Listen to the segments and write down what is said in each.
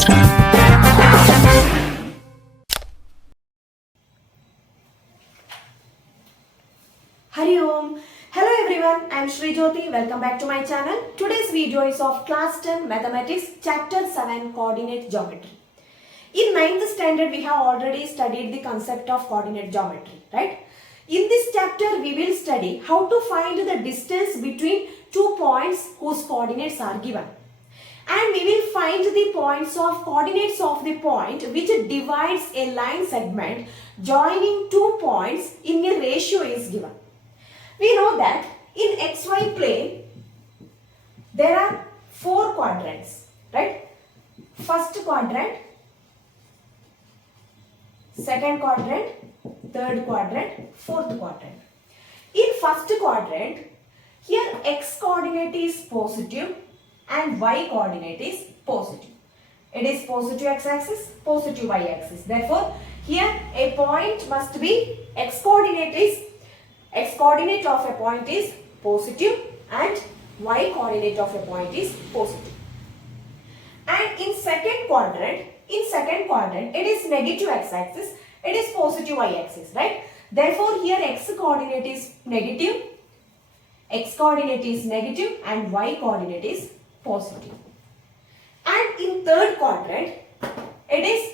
Hari Om. Hello everyone, I am Shri Jyoti. Welcome back to my channel. Today's video is of class 10 mathematics chapter 7 coordinate geometry. In 9th standard we have already studied the concept of coordinate geometry, right? In this chapter we will study how to find the distance between two points whose coordinates are given. And we will find the coordinates of the point which divides a line segment joining two points in a ratio is given. We know that in xy plane there are four quadrants, right? First quadrant, second quadrant, third quadrant, fourth quadrant. In first quadrant, here x coordinate is positive and y coordinate is positive. It is positive x-axis, positive y-axis. Therefore, here a point must be x coordinate of a point is positive and y coordinate of a point is positive. And in second quadrant it is negative x-axis, it is positive y-axis, right? Therefore, here x coordinate is negative and y coordinate is positive. And in third quadrant it is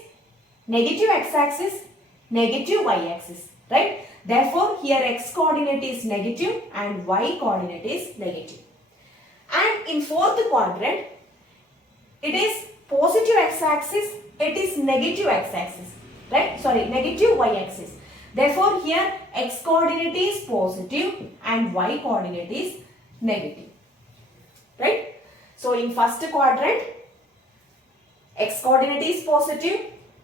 negative x-axis, negative y-axis, right? Therefore, here x coordinate is negative and y coordinate is negative. And in fourth quadrant, it is positive x-axis, it is negative x-axis, right? Sorry, negative y-axis. Therefore, here x coordinate is positive and y coordinate is negative, right? So, in first quadrant, x coordinate is positive,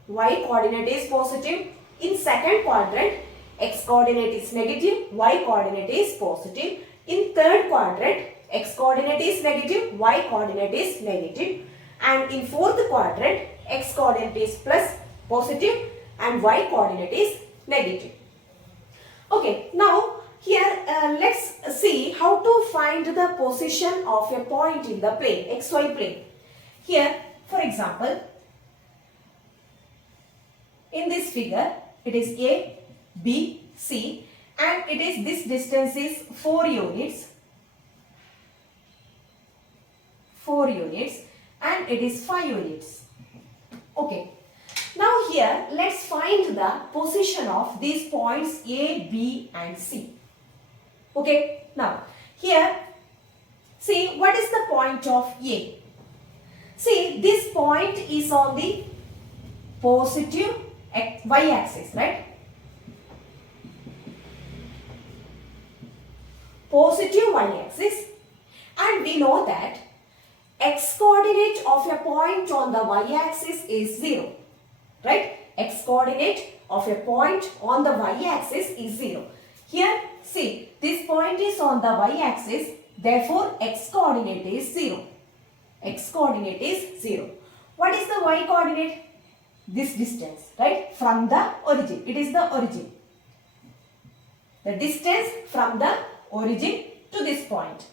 y coordinate is positive. In second quadrant, x coordinate is negative, y coordinate is positive. In third quadrant, x coordinate is negative, y coordinate is negative. And in fourth quadrant, x coordinate is positive and y coordinate is negative. Okay, now here let's see how to find the position of a point in the plane, xy plane. Here, for example, in this figure, it is A, B, C, and it is this distance is 4 units, and it is 5 units. Okay. Now here let's find the position of these points A, B and C. Okay. Now here see what is the point of A. See, this point is on the positive y-axis, right? Positive y-axis, and we know that x coordinate of a point on the y-axis is 0, right? X coordinate of a point on the y-axis is 0. Here, see, this point is on the y-axis, therefore x coordinate is 0. X coordinate is 0. What is the y coordinate? This distance, right? From the origin. It is the origin. The distance from the origin to this point.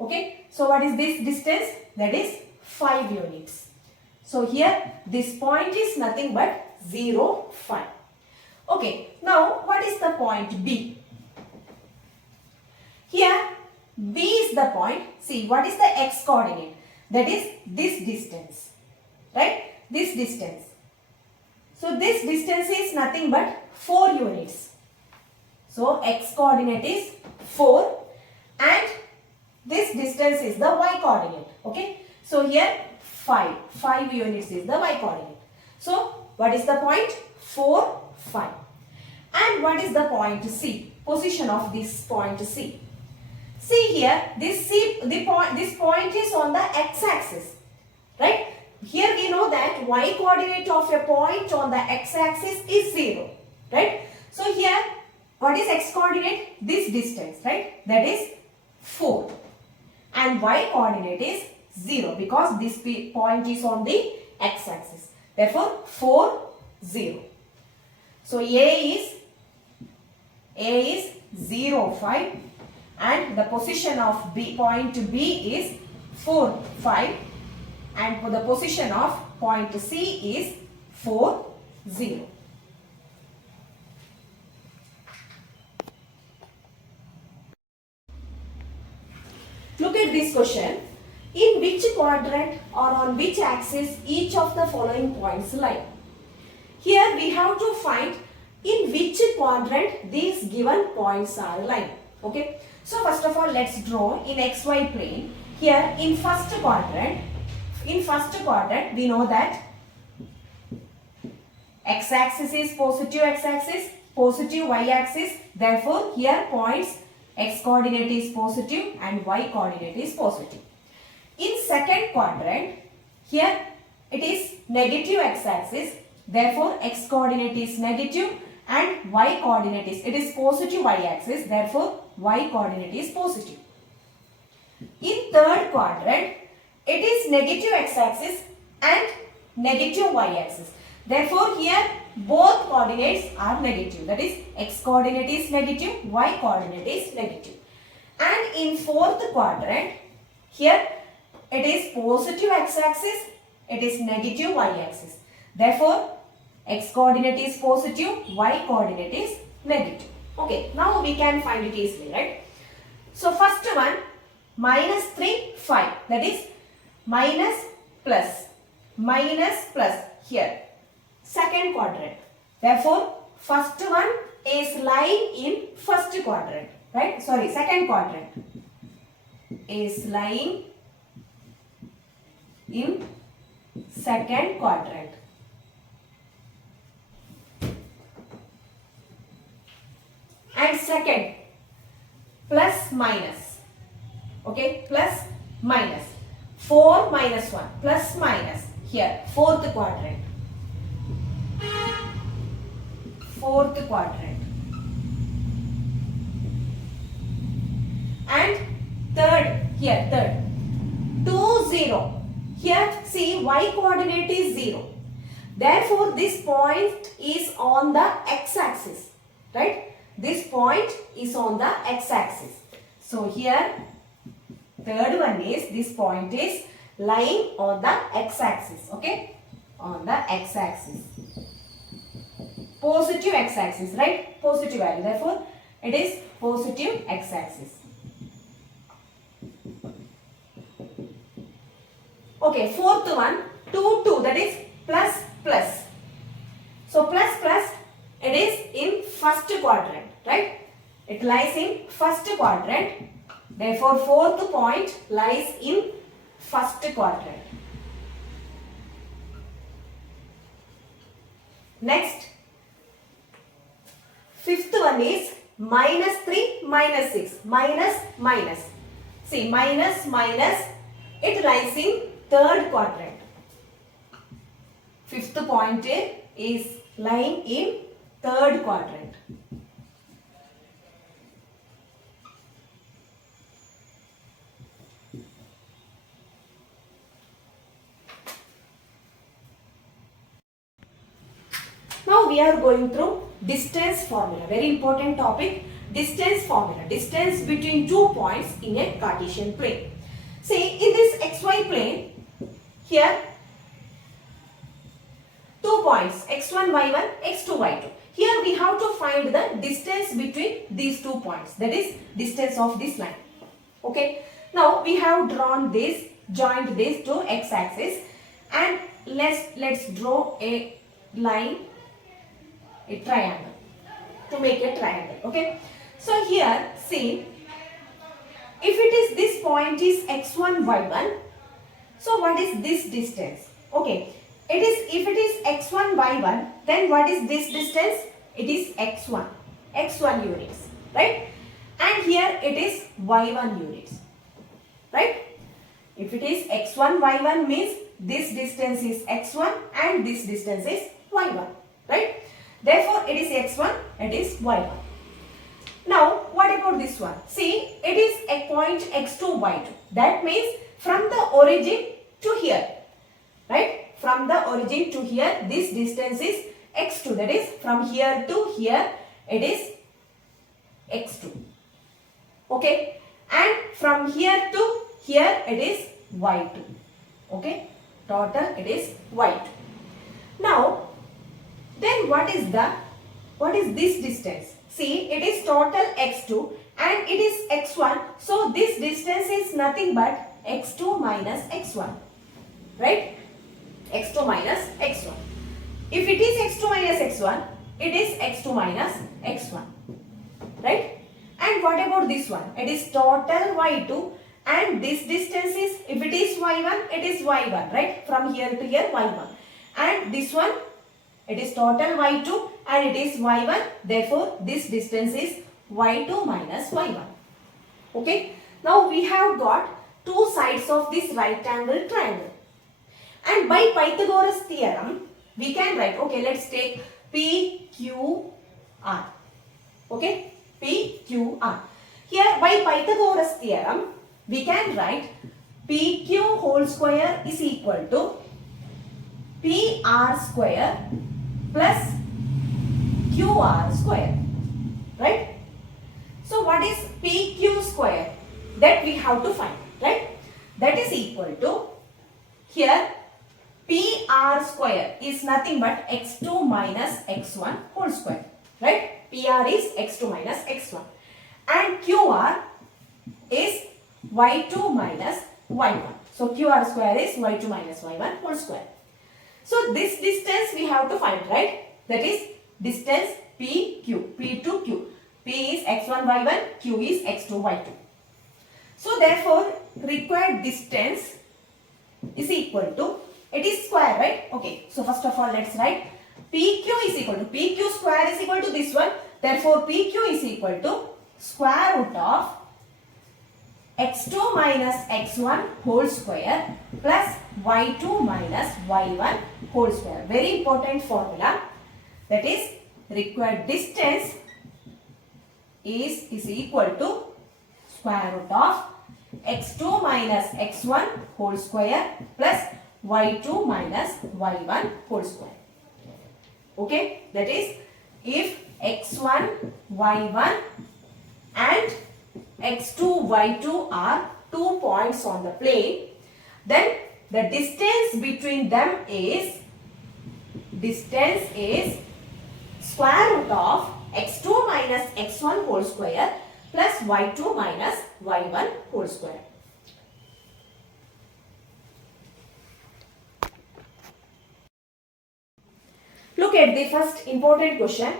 Okay. So, what is this distance? That is 5 units. So, here this point is nothing but 0, 5. Okay. Now, what is the point B? Here, B is the point. See, what is the x coordinate? That is this distance, right? This distance. So, this distance is nothing but 4 units. So, x coordinate is 4 and this distance is the y coordinate. Okay. So, here 5 units is the y coordinate. So, what is the point? 4, 5. And what is the point C? Position of this point C. See here, this point is on the x-axis, right? Here we know that y coordinate of a point on the x-axis is 0, right? So here, what is x coordinate? This distance, right? That is 4. And y coordinate is 0 because this point is on the x-axis. Therefore, 4, 0. So A is 0, 5 and the position of point B is 4, 5 and for the position of point C is 4, 0. Look at this question. In which quadrant or on which axis each of the following points lie? Here we have to find in which quadrant these given points are lying. Okay. So first of all, let's draw in XY plane. Here in first quadrant we know that x-axis is positive x-axis, positive y-axis. Therefore, here points x coordinate is positive and y coordinate is positive. In second quadrant, here it is negative x-axis. Therefore, x coordinate is negative and y coordinate is, it is positive y-axis. Therefore, y coordinate is positive. In third quadrant, it is negative x-axis and negative y-axis. Therefore, here both coordinates are negative. That is, x coordinate is negative, y coordinate is negative. And in fourth quadrant, here it is positive x-axis, it is negative y-axis. Therefore, x coordinate is positive, y coordinate is negative. Okay, now we can find it easily, right? So, first one, minus 3, 5. That is, minus plus here. Second quadrant. Therefore, first one is lying in first quadrant, right? Sorry, second quadrant is lying in second quadrant. And second, plus minus. Okay, plus minus. 4 minus 1, plus minus. Here, fourth quadrant. Fourth quadrant. And third, here, third. 2, 0. Here, see, y coordinate is 0. Therefore, this point is on the x-axis, right? This point is on the x-axis. So, here, third one is, this point is lying on the x-axis, okay? On the x-axis. Positive x-axis, right? Positive value. Therefore, it is positive x-axis. Okay, fourth one, 2, 2, that is plus, plus. So, plus, plus, it is in first quadrant, right? It lies in first quadrant. Therefore, fourth point lies in first quadrant. Next, fifth one is minus 3, minus 6. Minus, minus. See, minus, minus, it lies in third quadrant. Fifth point is lying in third quadrant. Now we are going through distance formula. Very important topic. Distance formula. Distance between two points in a Cartesian plane. See, in this xy plane, here 2 points x1, y1, x2, y2. Here we have to find the distance between these 2 points. That is distance of this line. Okay. Now we have drawn this, joined this to x-axis, and let's draw a line, a triangle, to make a triangle. Okay. So here, see, if it is this point is x1, y1, so what is this distance? Okay, it is, if it is x1, y1, then what is this distance? It is x1 units, right? And here it is y1 units, right? If it is x1, y1 means this distance is x1 and this distance is y1, right? Therefore, it is x1, it is y1. Now, what about this one? See, it is a point x2, y2. That means from the origin to here, right? From the origin to here, this distance is x2. That is, from here to here, it is x2. Okay? And from here to here, it is y2. Okay? Total it is y2. Now, then what is this distance? See, it is total x2 and it is x1. So, this distance is nothing but x2 minus x1. Right? x2 minus x1. If it is x2 minus x1, it is x2 minus x1. Right? And what about this one? It is total y2 and this distance is, if it is y1, it is y1. Right? From here to here y1. And this one, it is total y2 and it is y1. Therefore, this distance is y2 minus y1. Okay. Now, we have got two sides of this right angle triangle. And by Pythagoras theorem, we can write, okay, let's take PQR. Okay, PQR. Here, by Pythagoras theorem, we can write PQ whole square is equal to PR square plus QR square. Right? So, what is PQ square? That we have to find. Right? That is equal to, here, PR square is nothing but x2 minus x1 whole square. Right? PR is x2 minus x1. And QR is y2 minus y1. So, QR square is y2 minus y1 whole square. So, this distance we have to find, right? That is distance PQ, P to Q. P is x1, y1, Q is x2, y2. So, therefore, required distance is equal to, it is square, right? Okay. So, first of all, let's write PQ is equal to, PQ square is equal to this one. Therefore, PQ is equal to square root of x2 minus x1 whole square plus y2 minus y1 whole square. Very important formula. That is, required distance is equal to square root of x2 minus x1 whole square plus y2 minus y1 whole square. Okay, that is, if x1, y1 and x2, y2 are 2 points on the plane, then the distance between them is square root of x2 minus x1 whole square plus y2 minus y1 whole square. Look at the first important question.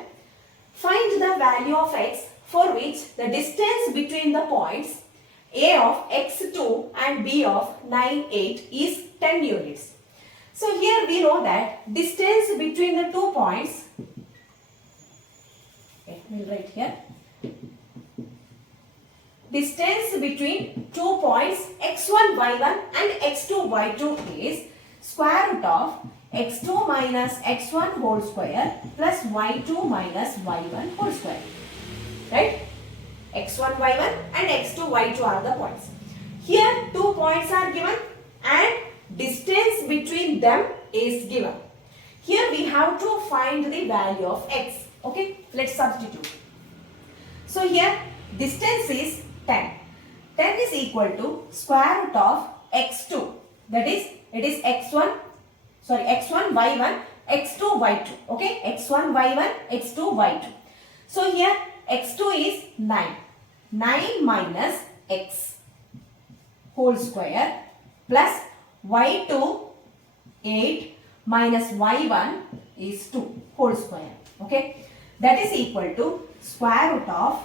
Find the value of x for which the distance between the points A of x2 and B of 9, 8 is 10 units. So here we know that distance between the 2 points, okay, we'll write here, distance between 2 points x1, y1 and x2, y2 is square root of x2 minus x1 whole square plus y2 minus y1 whole square. Right? x1, y1 and x2, y2 are the points. Here 2 points are given and distance between them is given. Here we have to find the value of x. Okay, let's substitute. So here distance is 10. 10 is equal to square root of x2. That is, it is x1, y1, x2, y2. Okay, x1, y1, x2, y2. So here x2 is 9. 9 minus x whole square plus y2 8 minus y1 is 2 whole square. Okay, that is equal to square root of,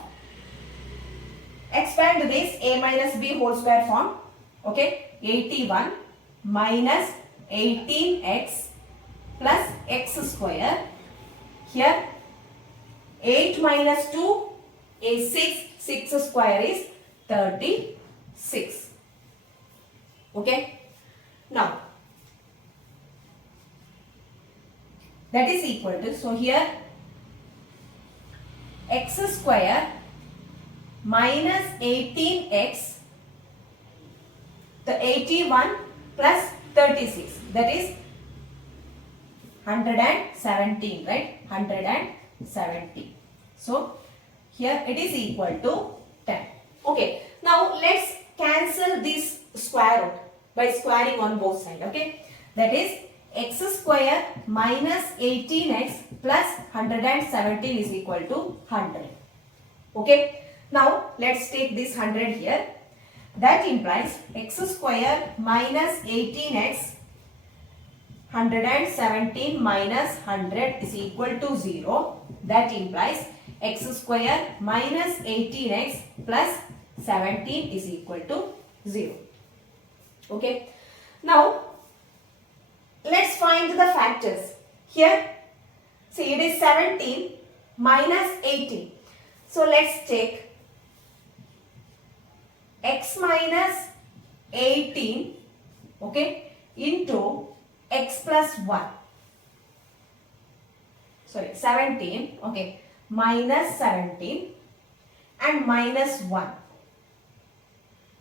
expand this a minus b whole square form. Okay, 81 minus 18x plus x square. Here 8 minus 2 is 6. 6 square is 36. Okay. Now, that is equal to, so here x square minus 18x, the 81 plus 36, that is 117, right? 117. So, here it is equal to 10. Okay. Now, let's cancel this square root by squaring on both sides. Okay. That is x square minus 18x plus 117 is equal to 100. Okay. Now let's take this 100 here. That implies x square minus 18x 117 minus 100 is equal to 0. That implies x square minus 18x plus 17 is equal to 0. Okay. Now let's find the factors. Here, see, it is 17 minus 18. So let's take x minus 18, okay, into x plus 1. Sorry, 17, okay, minus 17 and minus 1.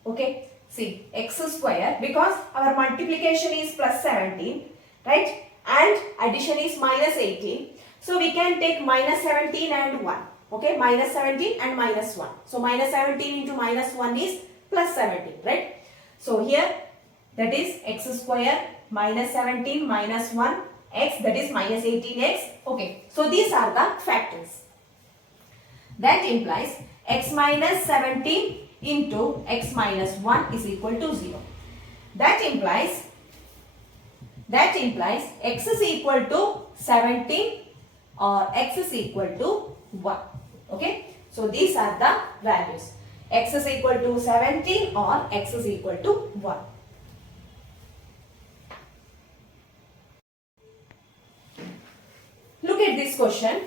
Okay, see, x square, because our multiplication is plus 17, right, and addition is minus 18. So we can take minus 17 and 1. Okay, minus 17 and minus 1. So minus 17 into minus 1 is plus 17, right? So here, that is x square minus 17 minus 1 x, that is minus 18x. Okay, so these are the factors. That implies x minus 17 into x minus 1 is equal to 0. That implies x is equal to 17 or x is equal to 1. Okay, so these are the values. X is equal to 17 or x is equal to 1. Look at this question,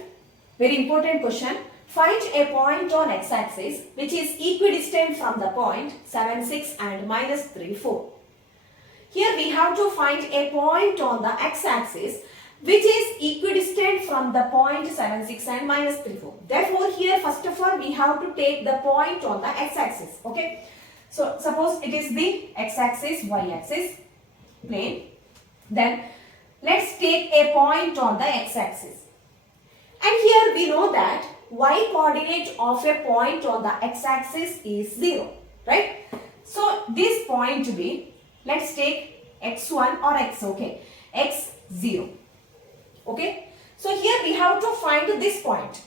very important question. Find a point on x-axis which is equidistant from the point 7, 6 and minus 3, 4. Here we have to find a point on the x-axis which is equidistant from the point 7, 6 and minus 3, 4. Therefore, here first of all we have to take the point on the x-axis. Okay. So, suppose it is the x-axis, y-axis plane. Then, let's take a point on the x-axis. And here we know that y-coordinate of a point on the x-axis is 0. Right. So, this point to be, let's take x1 or x, okay, x0. Okay, so here we have to find this point.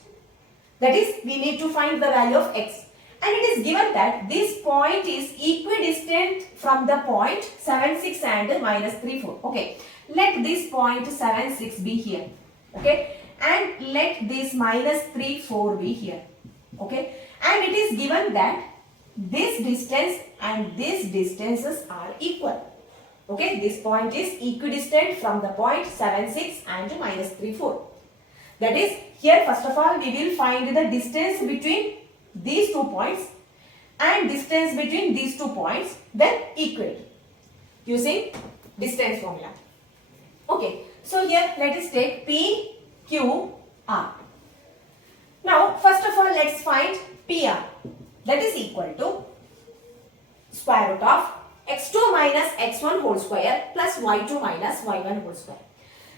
That is, we need to find the value of x. And it is given that this point is equidistant from the point 7, 6 and minus 3, 4. Okay, let this point 7, 6 be here. Okay, and let this minus 3, 4 be here. Okay, and it is given that this distance and these distances are equal. Okay, this point is equidistant from the point 7, 6 and minus 3, 4. That is, here first of all we will find the distance between these 2 points and distance between these 2 points, then equate using distance formula. Okay, so here let us take P, Q, R. Now first of all let's find PR. That is equal to square root of x2 minus x1 whole square plus y2 minus y1 whole square.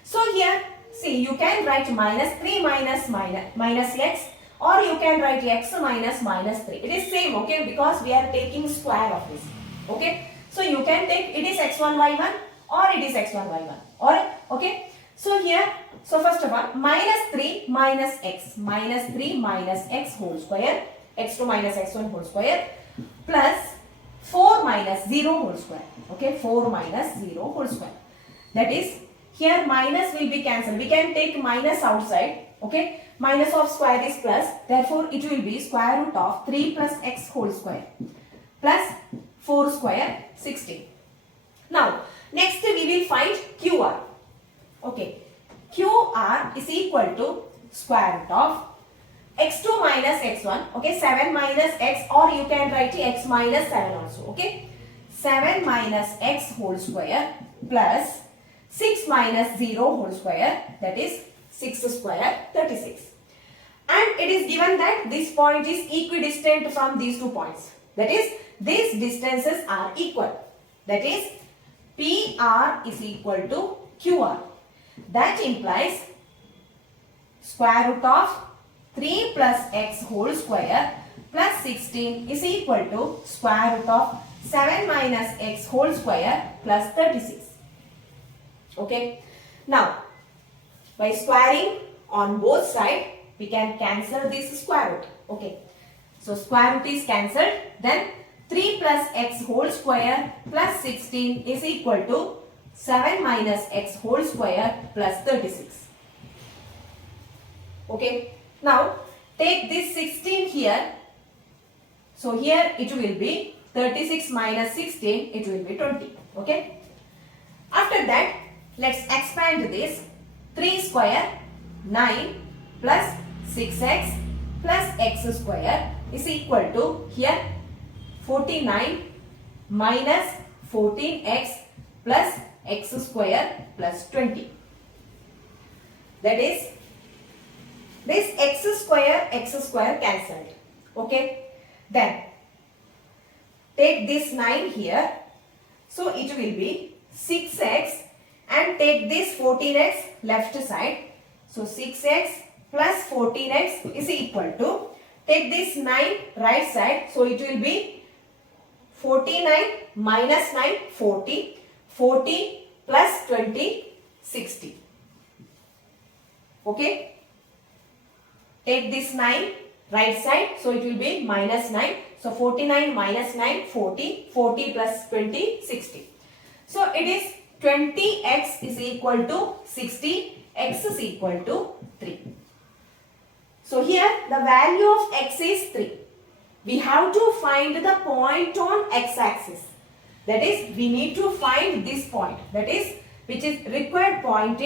So here, see, you can write minus 3 minus x, or you can write x minus 3. It is same, okay, because we are taking square of this. Okay, so you can take it is x1 y1 or it is x1 y1. Or okay, so here, so first of all minus 3 minus x, minus 3 minus x whole square, x2 minus x1 whole square plus 4 minus 0 whole square. Okay, 4 minus 0 whole square. That is, here minus will be cancelled. We can take minus outside. Okay, minus of square is plus. Therefore, it will be square root of 3 plus x whole square plus 4 square 16. Now, next we will find QR. Okay, QR is equal to square root of x2 minus x1, okay, 7 minus x, or you can write x minus 7 also, okay, 7 minus x whole square plus 6 minus 0 whole square, that is 6 square 36. And it is given that this point is equidistant from these 2 points. That is, these distances are equal. That is, PR is equal to QR. That implies square root of 3 plus x whole square plus 16 is equal to square root of 7 minus x whole square plus 36. Okay. Now, by squaring on both sides, we can cancel this square root. Okay. So, square root is cancelled. Then 3 plus x whole square plus 16 is equal to 7 minus x whole square plus 36. Okay. Now, take this 16 here. So, here it will be 36 minus 16, it will be 20. Okay. After that, let's expand this. 3 square, 9 plus 6x plus x square is equal to here 49 minus 14x plus x square plus 20. That is, this x square cancelled. Okay. Then, take this 9 here. So, it will be 6x and take this 14x left side. So, 6x plus 14x is equal to, take this 9 right side. So, it will be 49 minus 9, 40. 40 plus 20, 60. Okay. Take this 9 right side. So, it will be minus 9. So, 49 minus 9, 40. 40 plus 20, 60. So, it is 20x is equal to 60. X is equal to 3. So, here the value of x is 3. We have to find the point on x-axis. That is, we need to find this point. That is, which is required point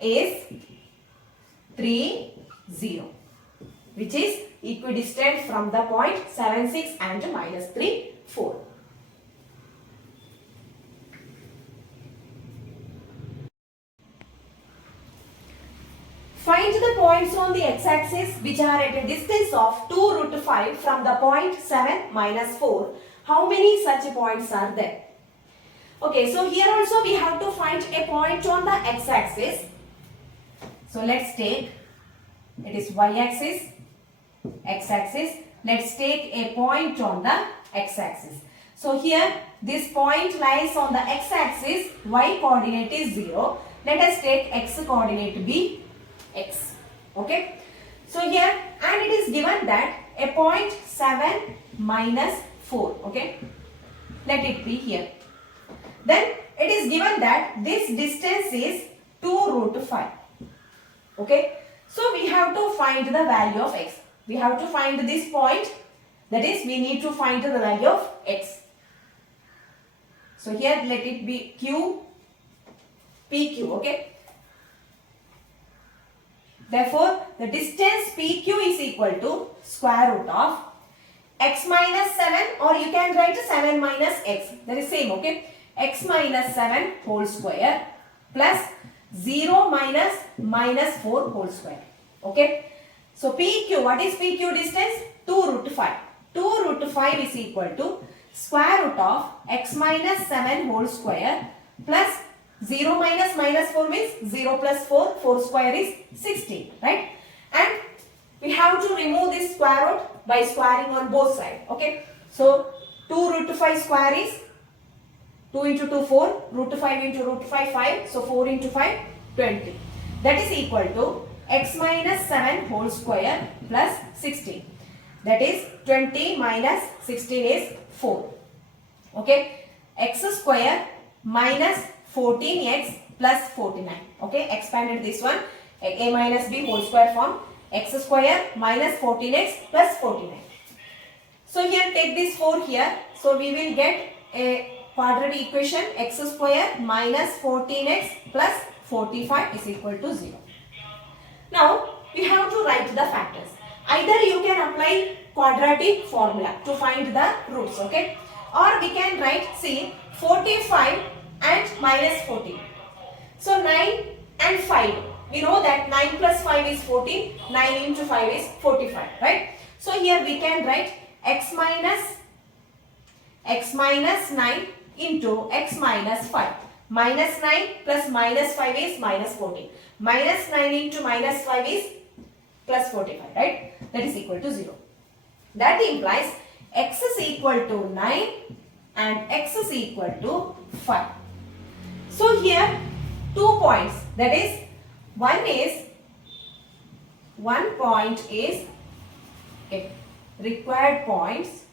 is 3, 0. Which is equidistant from the point 7, 6 and minus 3, 4. Find the points on the x-axis which are at a distance of 2 root 5 from the point 7 minus 4. How many such points are there? Okay, so here also we have to find a point on the x-axis. So let's take, it is y-axis, x-axis. Let's take a point on the x-axis. So here this point lies on the x-axis, y coordinate is 0. Let us take x coordinate be x. Okay. So here, and it is given that a point 7 minus 4. Okay. Let it be here. Then it is given that this distance is 2 root 5. Okay. So we have to find the value of x. We have to find this point. That is, we need to find the value of x. So here let it be q, pq. Okay. Therefore, the distance PQ is equal to square root of x minus 7, or you can write 7 minus x. That is same, okay. X minus 7 whole square plus 0 minus minus 4 whole square. Okay. So, PQ, what is PQ distance? 2 root 5. 2 root 5 is equal to square root of x minus 7 whole square plus 0 minus minus 4 means 0 plus 4, 4 square is 16, right? And we have to remove this square root by squaring on both sides, okay? So, 2 root 5 square is 2 into 2, 4, root 5 into root 5, 5, so 4 into 5, 20. That is equal to x minus 7 whole square plus 16. That is 20 minus 16 is 4, okay? X square minus 14x plus 49. Okay, expanded this one. A minus b whole square form. X square minus 14x plus 49. So here take this 4 here. So we will get a quadratic equation. X square minus 14x plus 45 is equal to 0. Now we have to write the factors. Either you can apply quadratic formula to find the roots. Okay, or we can write, see, 45 and minus 14. So 9 and 5. We know that 9 plus 5 is 14. 9 into 5 is 45. Right? So here we can write x minus 9 into x minus 5. Minus 9 plus minus 5 is minus 14. Minus 9 into minus 5 is plus 45. Right? That is equal to 0. That implies x is equal to 9 and x is equal to 5. So here 2 points, that is one point is okay, required points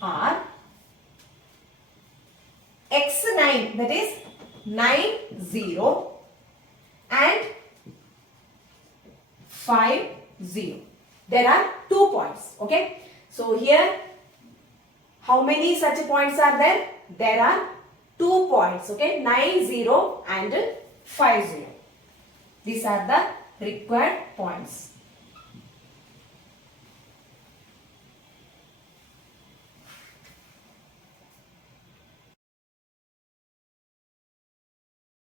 are x9, that is 9 0 and 5 0. There are 2 points. Okay. So here how many such points are there? There are 2 points. Okay. 9 0 and 5 0. These are the required points.